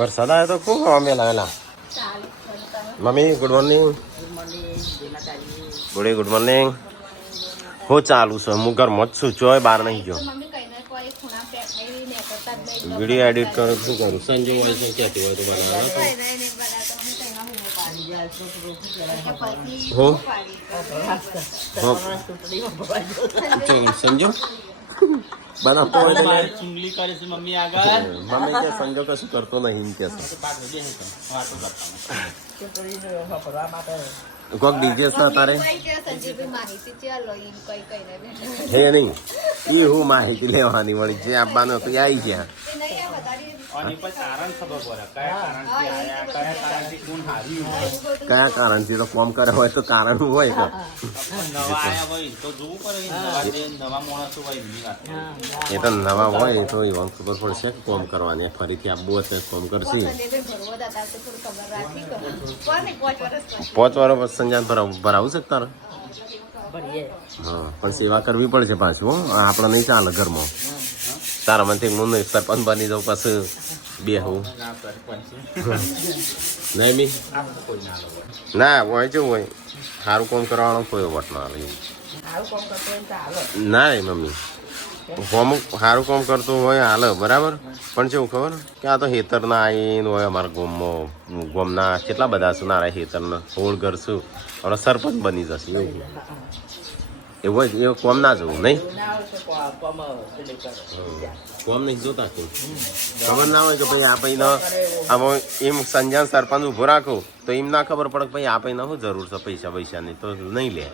વરસાદ આવ્યો તો ખૂબ અમે લાવેલા. Mummy good morning. Good morning. હું ચાલુ છે? હું ઘરમાં જ છું, ચોય બહાર નહીં ગયો. વિડીયો એડિટ કરો શું કરું? સંજુ હોય છે ક્યાંથી હોય તો બનાવવાનો સંજુ બનાવતો હોય ચુંગલી કરે છે મમ્મી આગળ. મમ્મી કે સંજુ કશું કરતો નહીં કે કોક ડીજે ના તારે હે નહીં એ હું માહિતી લેવાની વળી જે આપવાનું હતું એ આવી ગયા. કયા કારણથી તો કોમ કરે હોય તો કારણ હોય કે એ તો નવા હોય તો એવા ખબર પડશે કે કોમ કરવાની ફરીથી આપવું હોય તો કોમ કરશે. 5 વર્ષ સંજાન ભરાવું છે તારે? હા પણ સેવા કરવી પડશે પાછું. આપણે નહીં ચાલે ઘરમાં. તારા મને હું સરપંચ બની જાઉં પાછું બે હું નહીં બી ના હોય જેવું હોય સારું કામ કરવાનો કોઈ વટ ના આવે ના મમ્મી. હોમ સારું કામ કરતું હોય હાલ બરાબર પણ કેવું ખબર કે આ તો હેતરના આવીને હોય અમારા ગોમના કેટલા બધા છું નારા હેતરના હોળ કરશું અને સરપંચ બની જશે એવું જ એવું કોમ ના જવું નહીં કોમ નહીં જોતા ખબર ના હોય કે ભાઈ આ ભાઈને આમાં એમ સંજાન સરપંચ ઊભો રાખો તો એમ ના ખબર પડે કે ભાઈ આ ભાઈને શું જરૂર છે પૈસાની તો નહીં લે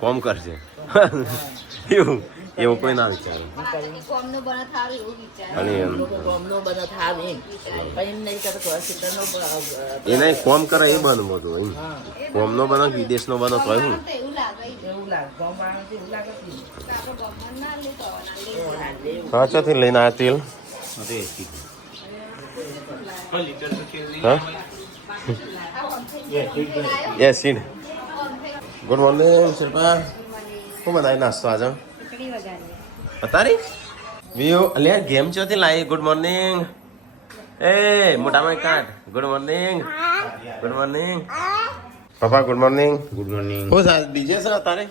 કોમ કરશે એવું કોઈ ના વિચારે. એ નહીં કોમ કરે એ બનવું બધું એમ કોમ નો બનો વિદેશ નો બનો તો હું ક્યાંથી લઈને આવ્યા તેલ? એસિડ. Good morning Shilpa. શું બનાવી નાસ્તો આજે? અત્યારે વ્યુ અલ્યા ગેમ ચોથી લાવી. ગુડ મોર્નિંગ એ મોટામાં કાઢ. ગુડ મોર્નિંગ ગુડ મોર્નિંગ પપ્પા. Good morning good morning. શું સાહેબ બીજે છે તારે?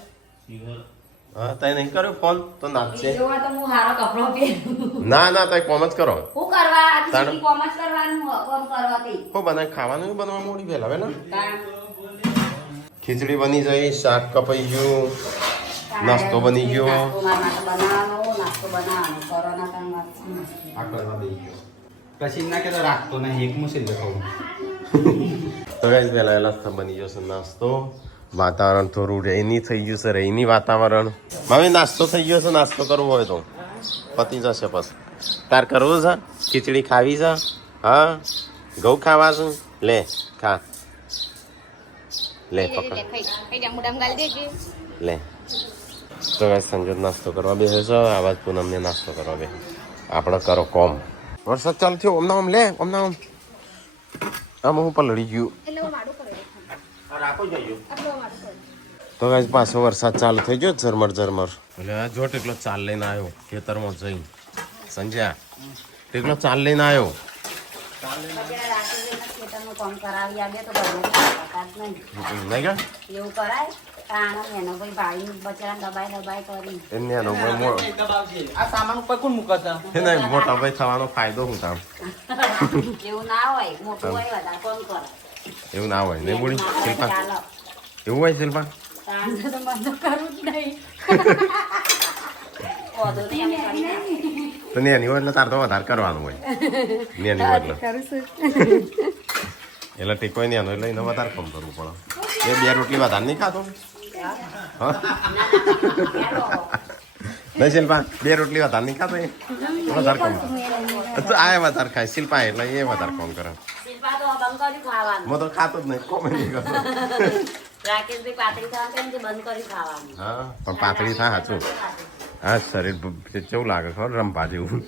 હા તઈ નહીં કર્યો ફોન તો નાખશે. ના તઈ કોમ જ કરો. શું બનાવે ખાવાનું બનવા મોડી પહેલા હવે ને ખીચડી બની જઈ, શાક કપાઈ ગયું, નાસ્તો બની ગયો. પછી ના કે રાખતો નહીં એક મુશ્કેલ દેખાવું. તો ગાઈસ પહેલા બની જશે નાસ્તો. વાતાવરણ થોડું રેની થઈ ગયું છે, રેની વાતાવરણ. હવે નાસ્તો થઈ ગયો છે. નાસ્તો કરવો હોય તો પતી જશે. પછી તાર કરવું છે? ખીચડી ખાવી છે? હા ઘઉં ખાવા છું. લે ખા લે લે. તો ગાઈસ સંજોગ નાસ્તો કરવા બેસે છે. આવાજ પૂનમને નાસ્તો કરવા બે. આપણે કરો કોમ. વરસાદ ચાલુ થયો. ઓમના લે ઓમના આમ હું પલળી ગયું. તો ગાઈસ પાછો વરસાદ ચાલુ થઈ ગયો ઝરમર એટલે જો ટેકલો ચાલ લઈને આવ્યો ખેતરમાં જઈને. સંજ્યા ટેકલો ચાલ લઈને આવ્યો. મોટા ભાઈ થવાનો ફાયદો શું કામ? એવું ના હોય નહીં બોલી શિલ્પા. એવું હોય શિલ્પા? તો નેની હોય એટલે તાર તો વધારે કરવાનું હોય. નેની હોય એટલે ટીકોય નેનો એટલે એને વધારે કામ કરવું પડે. એ 2 રોટલી વધારે નહીં ખાતો? હા નહીં શિલ્પા 2 રોટલી વધારે નહીં ખાતો? એ વધારે કામ આ વધારે ખાય શિલ્પા એટલે એ વધારે કામ કરે. હું તો ખાતો જ નહીં કોમેડી કરતો. હા પણ પાતળી થાય સાચું. હા શરીર કેવું લાગે ખબર રંભા જેવું.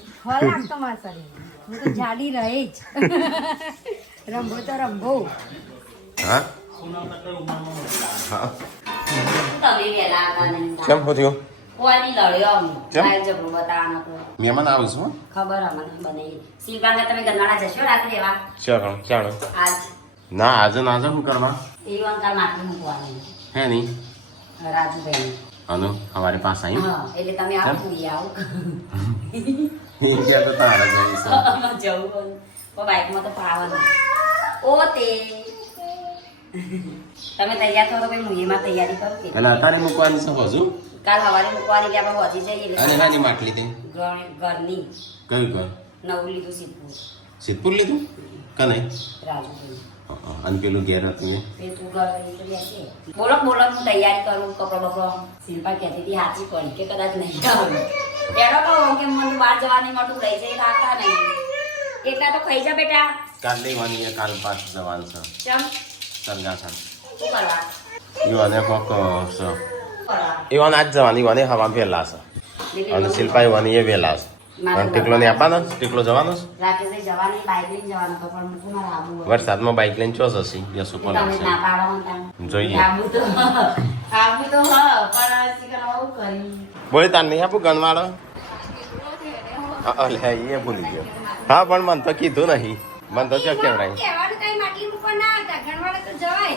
હા કેમ થયું? કોઈ નહીં લડ્યો અમે કેમ? લાઈવ ઝઘડો બતાવવાનો તો મહેમાન આવીશું ખબર અમને બને શિલ્પાંગા તમે ગંધાણા જશો રાત્રે એવા ચાલો આજ ના આજે શું કરવા એવું અંકાલ માટલું મૂકવાનું હે નહીં રાજુભાઈ અનુ અમારી પાસે આવી હા એટલે તમે આવો પૂરી આવો ત્યાં તો તારા જઈશું જવું પણ બાઇકમાં તો પાવાનું ઓ તે તમે તૈયાર થો તો ભાઈ હું એમાં તૈયારી કરું કે અને અત્યારે મૂકવાની છે હજુ કાલ સવારે મૂકવાની કે આપણે વધી જઈએ અને એટલે નાની માટલી તે ઘરની કયું ઘર નવું લીધું સિદ્ધપુર સિદ્ધપુર લીધું કને રાજુભાઈ અને પેલું ઘેર હતું એ એ તું ઘર લઈ તો બેસે બોલો હું તૈયારી કરું કપડો બપડો શિલ્પા કહેતી હતી સાચી પડી કે કદાચ નહીં આવે એનો કહો કે મને બહાર જવાની મોટું લઈ જઈ રાખતા નહીં એટલા તો ખાઈ જા બેટા કાલ લેવાની કાલ પાસ જવાનું છે ચમ સરગાસણ શું કરવા યુવાને કોક છે કરવા યુવાને આજ જવાની યુવાને હવા વહેલા છે અને શિલ્પા યુવાની એ વહેલા છે અને ટીકલો ને આપવાનો ટીકલો જવાનો છે રાકેશભાઈ જવાની બાઇક લઈને જવાનું તો પણ મૂકું મારે આબુ હોય. વરસાદમાં બાઇક લઈને ચોસ હશે યસુ તમે કોણ ના પાડો મને તાણ. જોઈએ. આબુ તો હ, પણ શીખર આવું કરી બોલે તાર નહીં આપું ગણવાળો અલે એ ભૂલી ગયો હા પણ મને તો કીધું નહીં મને તો ચો કેવડાય કહેવાનું કઈ માટલી મૂકવા ના હતા ગણવાડે તો જવાય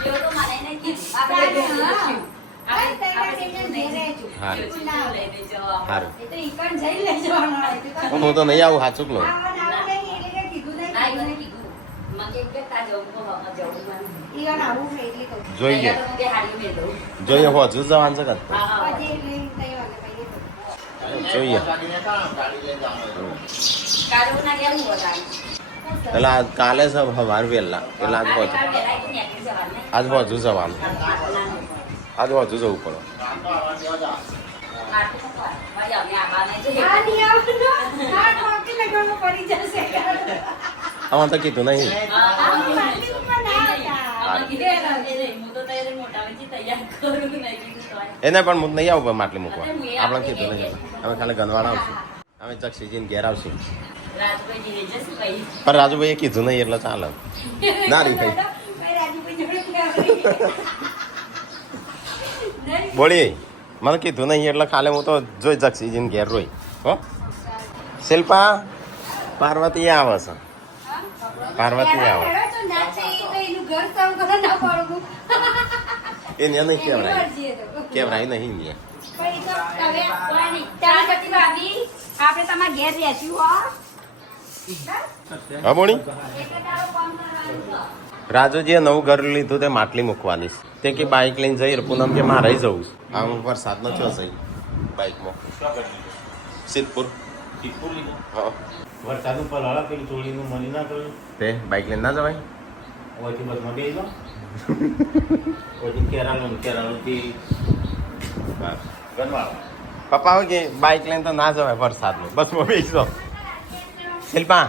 એવું તો મને નહીં કીધું. આપણે હા. લઈને જવા. સારું એ તો ઈકણ જઈ લઈ જવાનું હોય. એ તો હું તો નહીં આવું સાચું લો ના, એને કીધું. મને કે એક બે તાર જવું તો હવે જવું મને. જોઈએ અહીંયા તો હું બે હાડી મેં દઉં. જોઈએ હજુ જવાનું છે કદ હા, હા. જોઈએ કાઢવું ના કેવું બતાવ્યું. એટલે આજ કાલે છે સવાર વહેલા એટલે આજ પહોંચું આજ હજુ જવાનું આજ હજુ જવું પડે આમાં તો કીધું નહીં એને પણ હું નહીં આવું માટલી મૂકવા આપણે કીધું નહીં અમે ખાલી ગનવાળા આવશું અમે ચક્ષીજીને ઘેર આવશું પણ રાજુભાઈએ કીધું નહીં એટલે ચાલે ના રી ભાઈ બોલી મને કીધું નહીં એટલે ખાલી હું તો જોઈ જક્ષીજીને ઘેર રોઈ હો શિલ્પા પાર્વતી આવે છે પાર્વતી આવે એને નહીં કેવરાય નહીં ને આપણે તમારા ઘેર રહેશું હો. હા બોણી રાજુજીએ નવું ઘર લીધું તે માટલી મૂકવાની છે. તે કે બાઇક લઈને જઈએ પૂનમ કે મારે જવું છે. આમ વરસાદ નો થયો છે બાઇકમાં સિદ્ધપુર હા વરસાદ ઉપર હળા પેલી ચોળીનું મળી ના કર્યું તે બાઇક લઈને ના જવાય ઓછી બસમાં બે જાઓ ઓછી કેરાલુથી ગનવાળો પપ્પા હોય કે બાઇક લઈને તો ના જવાય વરસાદનું બસમાં બેસી શિલ્પા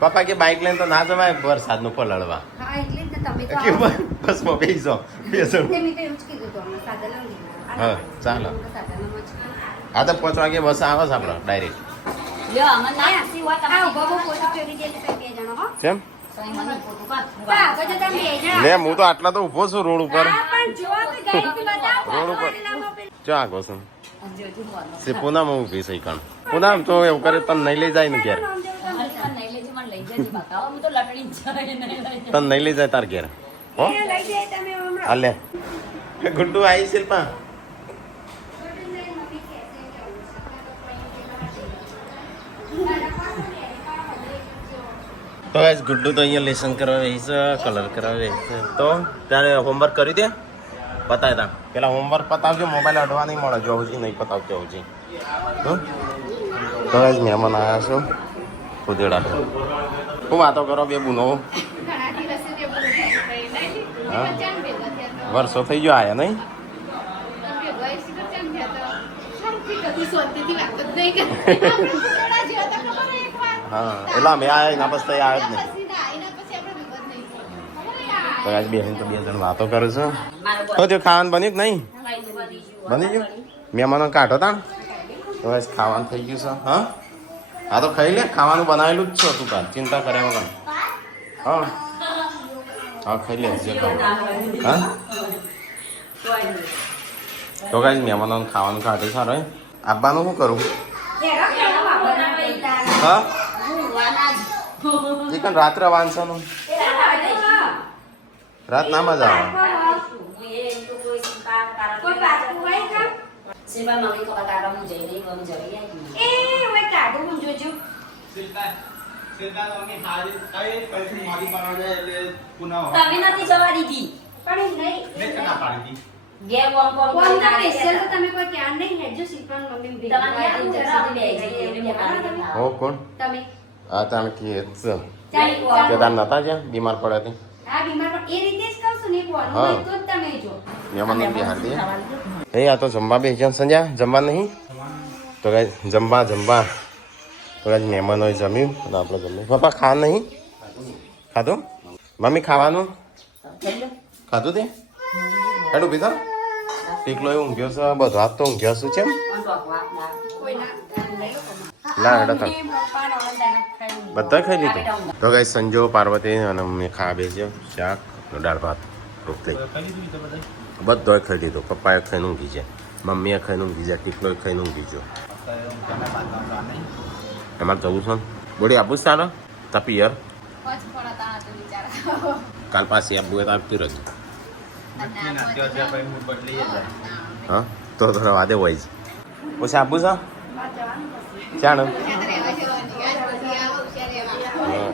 પપ્પા કે બાઇક લઈને તો ના જવાય વરસાદનું પલળવા હા, એટલે જ ને તમે તો કે બસમાં બેસી બેસણ તે મેં તો એવું જ કીધું હતું હમણાં સાદા લઉં લીધું. હા, ચાલો. સાદામાં જ કરું. આ તો 5 વાગે બસ આવે છે આપણે ડાયરેક્ટ લ્યો, અમને ના હસી હોય તમારે. આ ઉભા ઉભા ફોટો ચોરી દે એટલે તમે બે જણો હો. કેમ તો અહીં મને ફોટો પાડ. બા, આગળ જો તમે બે જણા. લે હું તો આટલા તો ઊભો છું રોડ ઉપર હા, પણ જો તો ગાઈડથી બતાવો. રોડ ઉપર. ફોટોવાળીનામાં પેલું. ચો આગો છું હજી હજુ બોલો. તે પૂનામાં ઊભી છે કણ પૂનામ તો એવું કરે તને નહીં લઈ જાય ને ઘેર નામ જેવું તમે. મને નહીં લઈ જજો, મને લઈ જજો બતાવો. અમે તો લટડી જ જાય, નહીં લઈ જાય. તને નહીં લઈ જાય તાર ઘેર હો એ લઈ જાય તમે હમણાં. હા લે ગુડ્ડુ આવી શિલ્પા તો આજ ગુડ્ડુ તો અહીંયા લેસન કરવા રહી છે કલર કરવા રહી છે તો ત્યારે હોમવર્ક કરી દે પતાય તા પેલા હોમવર્ક પતાવજો મોબાઈલ અડવા નહીં મળે જો હજી નહીં પતાવજો હજી તો આજ મહેમાન આવ્યા છો ખુદેડા શું વાતો કરો બે બુનો હા વર્ષો થઈ ગયો આયા નહીં હા એટલે અમે આયા એના પછી તઈ આવ્યો જ નહીં તો આજ બેહીને તો બે જણ વાતો કરે છે મારો તો તે ખાવાનું બન્યું કે નહીં બની બની ગયું મહેમાનો કાઢો તા તો આજ ખાવાનું થઈ ગયું છે હા હા તો ખાઈ લે ખાવાનું બનાવેલું જ છે તું તાર ચિંતા કર્યા વગર હા હા ખાઈ લે જે ખાવું હા તો કાંઈ મહેમાનોને ખાવાનું કાઢી સારો હે આપવાનું શું કરું હા એ કણ રાત્રે વાંચવાનું રાત ના મજા આવે તમે નથી જવા દીધી પણ નહીં ઘેર કોમ કોમ કરીને આવે છે. તમે કોઈ ક્યાં નહીં હેજો શીખવાનું મમ્મી ભેગી તમારી આ જરા બે જઈએ એટલે હો કોણ તમે આ તમે કે ચાલી કેદાર નતા જ્યાં બીમાર પડ્યા તે આ બીમાર પણ એ રીતે જ કહું છું ને બોલ હા. તો જ તમે જો મહેમાનો બિહાર દે એ આ તો જમવા બેસ્યા સંજ્યા જમવા નહીં તો કાંઈ જમવા તો કાંઈ મહેમાનોએ જમ્યું અને આપણે જમ્યું પપ્પા ખા નહીં ખાધું મમ્મી ખાવાનું ખાધું તે હેડું પીધા ટીકલો એ ઊંઘ્યો છે બધો હાથ તો ઊંઘ્યો છું છે ના હેડા થા બધા ખાઈ લીધું તો કઈ સંજો પાર્વતી અને મમ્મી ખા બેસ્યો શાક દાળ ભાત રોટલી બધો ખાઈ લીધું પપ્પાએ ખાઈને ઊંઘી છે મમ્મીએ ખાઈને ઊંઘી છે ટીકલોએ ખાઈને ઊંઘી છે તમારે જવું છે ને બોડી આપું જ તારે તા પિયર કાલ પાછી આપવું હોય તો આપતી રહેજો હા તો થોડા વાદે હોય છે પછી આપું છે ચાણ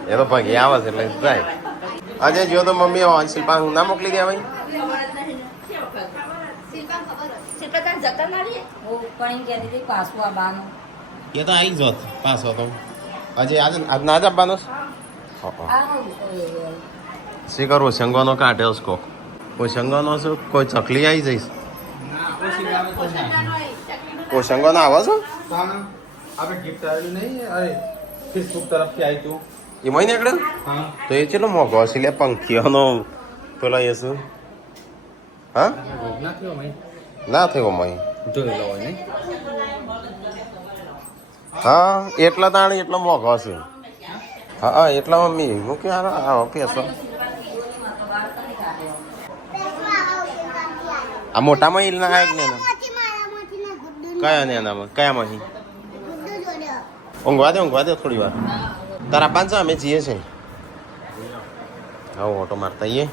એ તો પગે આવે છે એટલે જાય આજે જો તો મમ્મી શિલ્પા ના મોકલી ગયા ભાઈ પાછું આવવાનું એ તો આવી જોત પાછો તો આજે આજ ના જ આપવાનો શી કરવું શંગવાનો કાઢ્યો છે કોક કોઈ શંગવાનો છે કોઈ ચકલી આવી જઈશ કોઈ શંગવાનો આવે છે આપણે ગિફ્ટ આવેલું નહીં અરે ફેસબુક તરફથી આવી તું એ મહિને નીકળે હા તો એ ચેટલો મોઘો હશે લે પંખીઓનો પેલો એ શું હા રોગ ના થયો ભાઈ ના થયો મહી જોયેલો હોય નહીં હા એટલા તાણી એટલો મોઘો હશે હા એટલા મમ્મી મૂકી આ પેસો આ મોટામાં ઈલ ના આવે ને એના કયા ને એનામાં કયામાં ઊંઘવા દે થોડી વાર તારા પાંચ અમે જઈએ છે હા ઓટો મારતા આવીએ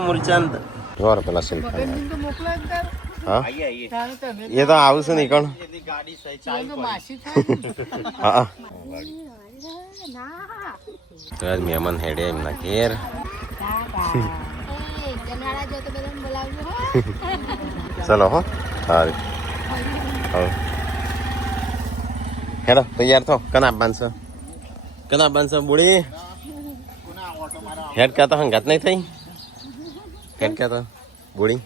મૂલચંદ જોર પેલા શિલ્પા હા એ તો આવશે નહીં કણ હા તો આજ મહેમાન હેડે એમના ઘેર ચલો હો સારું હવે હેડો તૈયાર થો કના બાંધશો બુડી હેડ ક્યાં તો હંગાત નહીં થઈ હેડ ક્યાં તો બુડી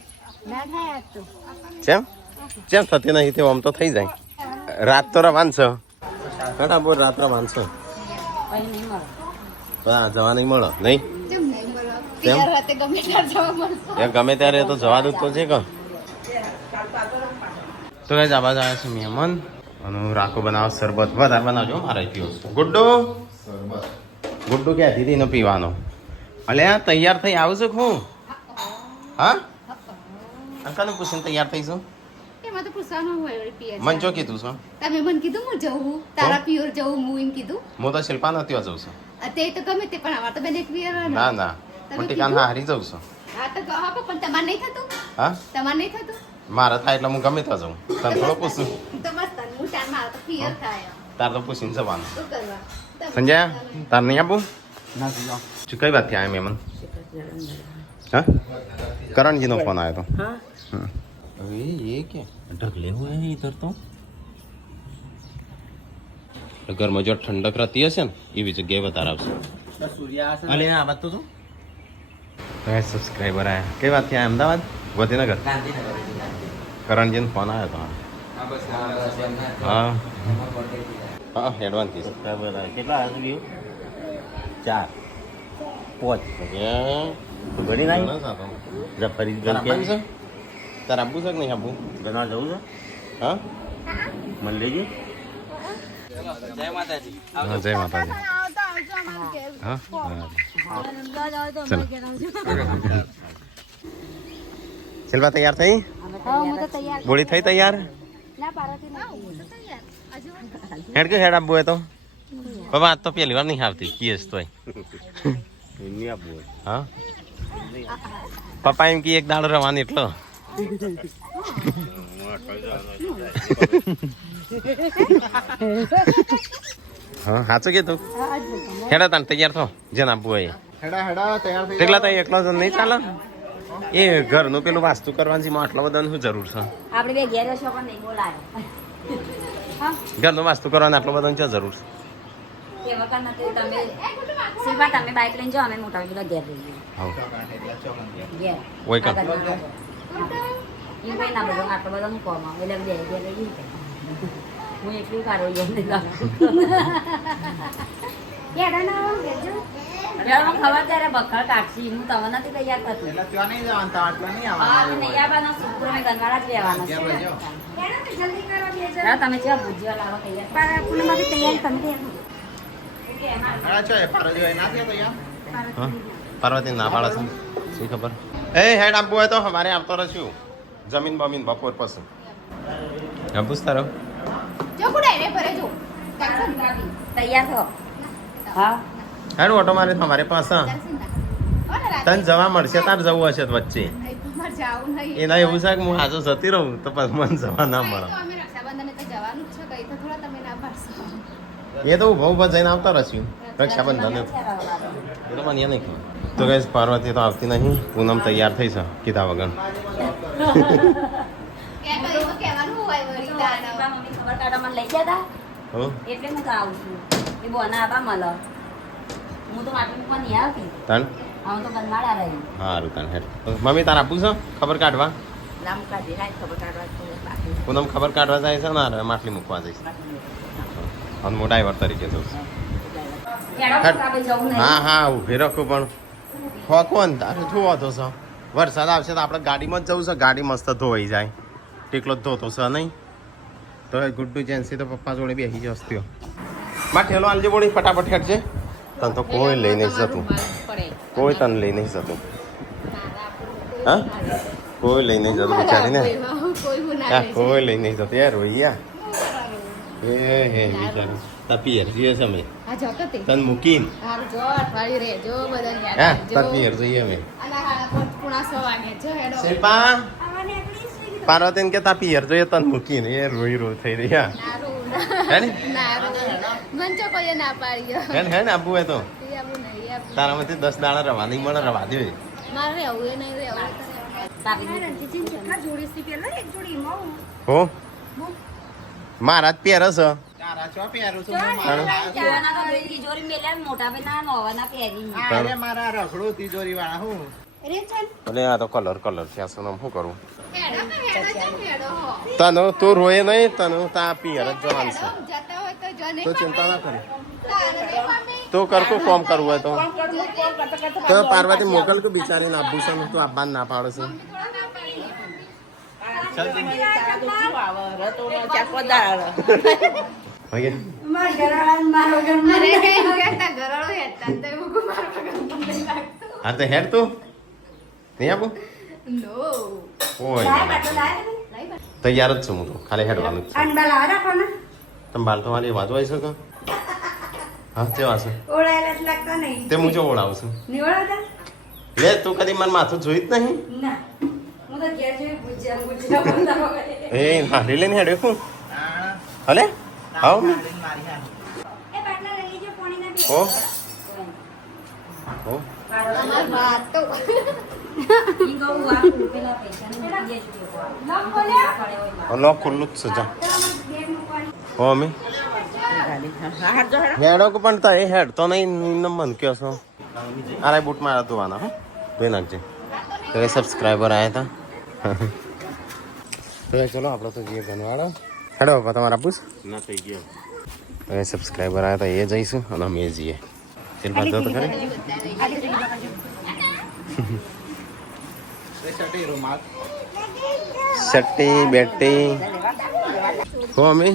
ચેમ થતી નહીં તે આમ તો થઈ જાય રાત તો બાંધશો કટા બોલ રાત્રે બાંધશો જવા નહીં મળો નહીં કેમ એ ગમે ત્યારે તો જવા દઉં તો છે કે તો કઈ આવાજ આવે છે મહેમાન અને રાખો બનાવો શરબત વધારે બનાવજો મારે પીવો ગુડ્ડુ ક્યાંથી હતી ને પીવાનો અલે આ તૈયાર થઈ આવશે હું હા અંકાને પૂછીને તૈયાર થઈશું એમાં તો પૂછવાનું હોય પિયર મન ચો કીધું છો તમે મને કીધું હું જવું તારા પિયર જવું હું એમ કીધું હું તો શિલ્પા નથી જઉં છું તે તો ગમે તે પણ અમાર તો બેને પિયર ના હું ટીકાને હારી જઉં છું હા તો કહો પણ તમારે નહીં થતું હા તમારે નહીં થતું મારે થાય એટલે હું ગમે ત્યાં જાઉં તને થોડો પૂછું તો બસ તને હું ચાર મારે તો પિયર થાય તાર તો પૂછીને જવાનું શું કરવા સંજય તાર નહીં આપું ના કઈ વાત થી આવ્યા મહેમાન હા કરણજીનો ફોન આવ્યો તો હવે એ કે ઢગલે હોય ઇધર તો ઘરમાં જો ઠંડક રહેતી હશે ને એવી જગ્યાએ વધારે આવશે અલે આ વાત તો શું સબસ્ક્રાઈબર આયા કઈ વાત થી આયા અમદાવાદ ગોધીનગર કરણજીનો ફોન આવ્યો તો હા હા એડવાન્સ થી સબસ્ક્રાઈબર કેટલા આવ્યા વ્યૂ 4 5 ઘડી નહીં જફરી ગણ તાર આપવું છે કે નહીં આપવું ગણવા જવું છે હા મને લેજે જય માતાજી હા જય માતાજી હા શિલ્પા તૈયાર થઈ હા હું તો તૈયાર બોડી થઈ તૈયાર ના પાર્વતી ના હું તો તૈયાર હજુ હેડ કે હેડ આપવું હોય તો બાબા આજ તો પહેલી વાર નહીં આવતી કીએસ તોય હા પપ્પા એમ કે એક દાડો રવાની એટલો હા સાચું કીધું હેડા તાન તૈયાર થો જેને આપવું હોય હેડા હેડા તૈયાર થઈ તેટલા તો એકલો જ નહીં ચાલે એ ઘરનું પેલું વાસ્તુ કરવાની આટલો બધાની શું જરૂર છે આપણે બે ઘેર છો પણ નહીં બોલાય ઘરનું વાસ્તુ કરવાની આટલો બધાની શું જરૂર છે એ વખત નથી તમે શિલ્પા તમે બાઇક લઈને જાઓ અમે મોટા પેલા ઘેર રહીએ ઘેર ઓય કામ. આગળ આગળ. ઈ કઈ ના બધો આટલો બધો હું કોમ આવે એટલે બે ઘેર રહીએ હું એકલી કાઢો નહીં ખબર ત્યારે બખર કાઢશી હું તમે નથી તૈયાર થતી એટલે ત્યાં નહીં જવાનું તો આટલા નહીં હા, આવવાનું નહીં આવવાના, શુક્ર ને ગનવાળા જ રહેવાના છે. હા, તમે કેવા ભુજીયા લાવો તૈયાર તૈયારી તમે હેડા છો એ ફરજ હોય ના થયા તૈયાર હા પાર્વતી ના પાડે છે શી ખબર એ હેડ આપવું હોય તો અમારે આવતો રહીશું જમીન બમીન બપોર પછી હા પૂછતા રહો જો કુડાઈ રે ભરે જો તૈયાર થો હા હેડ ઓટો મારે તમારે પાસે તને જવા મળશે તાર જવું હશે તો વચ્ચે જાવું નહીં એના એવું છે કે હું હાજર જતી રહું તો પછી મને જવા ના મળે અમે રક્ષાબંધન તો જવાનું જ છે કઈ તો થોડા તમે ના પાડશો એ તો ઉભા ઉભા જઈને આવતા રહીશું રક્ષાબંધન એ તો મને એ નહીં ખબર તો કઈ પાર્વતી તો આવતી નહીં પૂનમ તૈયાર થઈ છે કીધા વગર કહેવાનું હોય વળી દાડા મમ્મી ખબર કાઢવા મને લઈ ગયા હતા હો એટલે હું તો આવું છું એ બોના આબા મળે હું તો માટલું મૂકવા નહીં આવતી તન હું તો ગનવાળા રહી સારું તન હેડ મમ્મી તાર આપું છે ખબર કાઢવા નામ કાઢી રાખ ખબર કાઢવા બાકી પૂનમ ખબર કાઢવા જાય છે ને આ માટલી મૂકવા જઈશ અને હું ડ્રાઈવર તરીકે જઉં છું હા હા ઉભી રાખું પણ કોણ તારે શું વાંધો છે વરસાદ આવશે તો આપણે ગાડીમાં જ જવું છે ગાડી મસ્ત ધોવાઈ જાય ટેકલો જ ધોતો છે નહીં તો એ ગુડ્ડુ જેન્સી તો પપ્પા જોડે બેસી જસ્તીઓ માં ઠેલો આલજે બોડી ફટાફટ હેડજે તને તો કોઈ લઈ નહીં જતું કોઈ તને લઈ નહીં જતું હા કોઈ લઈ નહીં જતું બિચારીને હા કોઈ લઈ નહીં જતું યાર રોઈયા એ હે બિચારી તપીયર જોઈએ છે અમે આ જો કતે તને મૂકીને હારું જો અઠવાડિયું રે જો બધા હા યાદ તપીયર જોઈએ અમે અને હાડા પૂણા 6 વાગે જો હેડો શિલ્પા પાર્વતીને કે તા પિયર જોઈએ તને મૂકીને એ રોઈ થઈ રહ્યા નારું હે ને નારું ગંચો કોઈ ના પાડ્યો હે ને આપવું હોય તો આવું નહીં આવું તારામાંથી 10 દાણા રવા નહીં મળે રવા દે મારે રહેવું એ નહીં રહેવું હો મારા જ પહેર છે તારા છો પહેરું છું મોટા ભાઈ ના નવાના પહેરી અરે મારા રખડો તિજોરી વાળા હું રે ચાલ અને આ તો કલર છે આ સોનમ શું કરું હેડો હેડો તને તું રોય નહીં તને તા પિયર જ જવાનું છે જતા હોય તો જો તો નહીં ચિંતા ના કરી તારે મમ્મી તો કર કો ફોર્મ કરવું હોય તો પાર્વતી મોકલ કે બિચારીને આપવું છે ને તું આપવા ના પાડે છે અરે કઈ કહેતા ગરળો હેડતા તો એવું માર પગમ લાગતો હા તો હેડ તું નહીં આપું નો ઓય તૈયાર જ છું હું તો ખાલી હેડવાનું જ છે તમે બાલ તો મારી અવાજ હોય છે કે હા તે વાસે તે હું જો ઓળાવું છું લે તું કદી મારું માથું જોઈ જ નહીં એ હારી લઈને હેડ્યો છું હલે આવ ઓ ઓ અમાર વાત તો લો ખુલ્લું જ છે જા હો અમે હેડો કે પણ તા એ હેડ તો નહીં મન કયો છો અરે બૂટ મારા ધોવાના હો ધોઈ નાખજે તો એ સબસ્ક્રાઈબર આવ્યા હતા તો ચલો આપણે તો જઈએ ગનવાડો હેડો બાપા તમારા પૂછ ના થઈ ગયો હવે સબસ્ક્રાઈબર આવ્યા હતા એ જઈશું અને અમે જઈએ ચલ બાદ તો ખરે રૂમાલ સટ્ટી બેટી હો અમે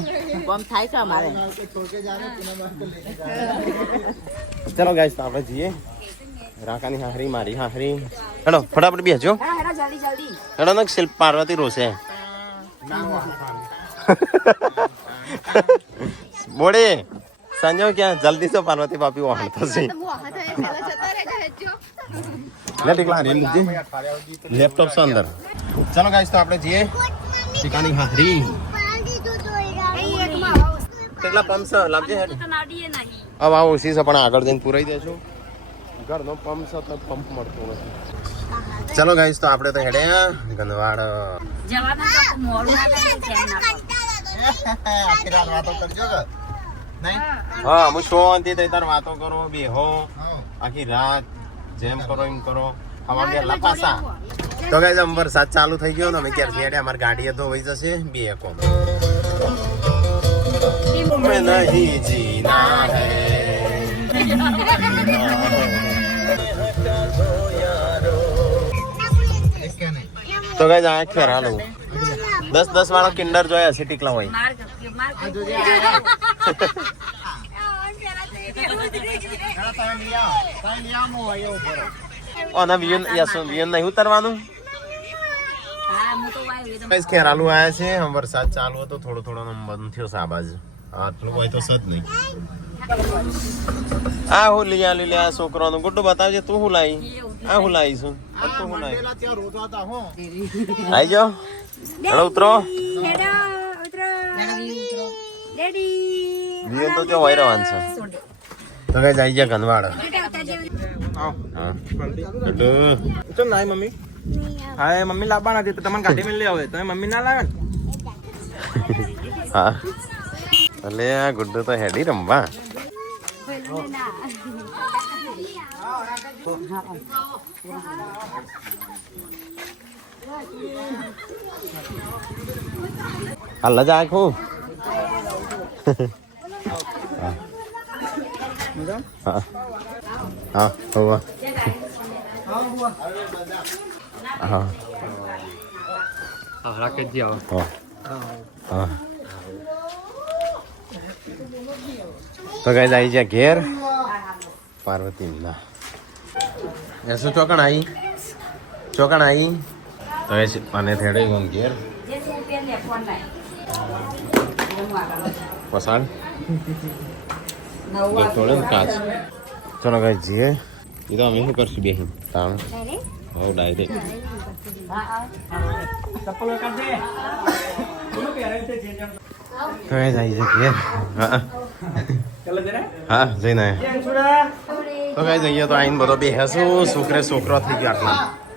કોમ થાય છે અમારે ચલો ગાઈસ તો આપણે જઈએ રાકાની હાહરી મારી હાહરી હેડો ફટાફટ બેસજો હેડો જલ્દી જલ્દી હેડો ને શિલ્પ પાર્વતી રોશે બોડે સંજો ક્યાં જલ્દી તો પાર્વતી બાપી વાહન થશે લે ટીકલા હરી લીધી લેપટોપ છે અંદર ચલો ગાઈસ તો આપણે જઈએ ચિકાની હાહરી કેટલા પંપ છે લાવજે હેડ હવે આવો ઓછી છે પણ આગળ જઈને પૂરાઈ દેશું ઘરનો પંપ છે તો પંપ મળતો નથી ચલો ગાઈસ તો આપણે તો હેડે ગંદવાડ હા હું શાંતિ થઈ તાર વાતો કરો બેહો આખી રાત જેમ કરો એમ કરો હવા ગયેલા પાછા તો ગાઈસ આમ વરસાદ ચાલુ થઈ ગયો ને અમે ક્યારથી હેડે અમારી ગાડી ધોવાઈ જશે બે કોમ मैं नहीं जीना तो गाइस आ खेरा लो 10 वाला किंडर જોયા છે ટીકલા હોય ઓના વિયન યાસો વિયન નહીં ઉતરવાનું ગાઈસ ખેરાલુ આયા છે હમ વરસાદ ચાલુ હતો થોડો થોડો બંધ થયો સાબાજ આટલું હોય તો સદ નહીં આ હું લીયા છોકરાનું ગુડ્ડુ બતાવજે તું હું લાવી આ હું લાવીશું તું હું લાવી આઈ જાઓ હેડો ઉતરો વિયન તો જો હોય રહેવાનું છે તો કઈ જાય છે ગંદવાડ હા ગુડ્ડુ તો નાઈ મમ્મી હા મમ્મી લાવવાના હતી તો તમને ગાડી માં લઈ આવે તમે મમ્મી ના લાવે હા અલે આ ગુડ્ડુ તો હેડી રમવા હાલ જા આખું હા હા હોવા હા રાકેશજી આવો હા તો ગાઈસ આવી જાય ઘેર પાર્વતી ના એસો ચોકણ આવી તો ગાઈસ પાને થેડે ગમ ઘેર પસાડ થોડે કાચ ચલો ગાઈસ જીએ એ તો અમે શું કરશું બેહી તાણ હો ડાયરેક્ટ તો ગાઈસ આવી જાય ઘેર હા જઈને તો ગાઈસ અહીંયા તો આઈને બધો બેહશું છોકરો થઈ ગયો આટલા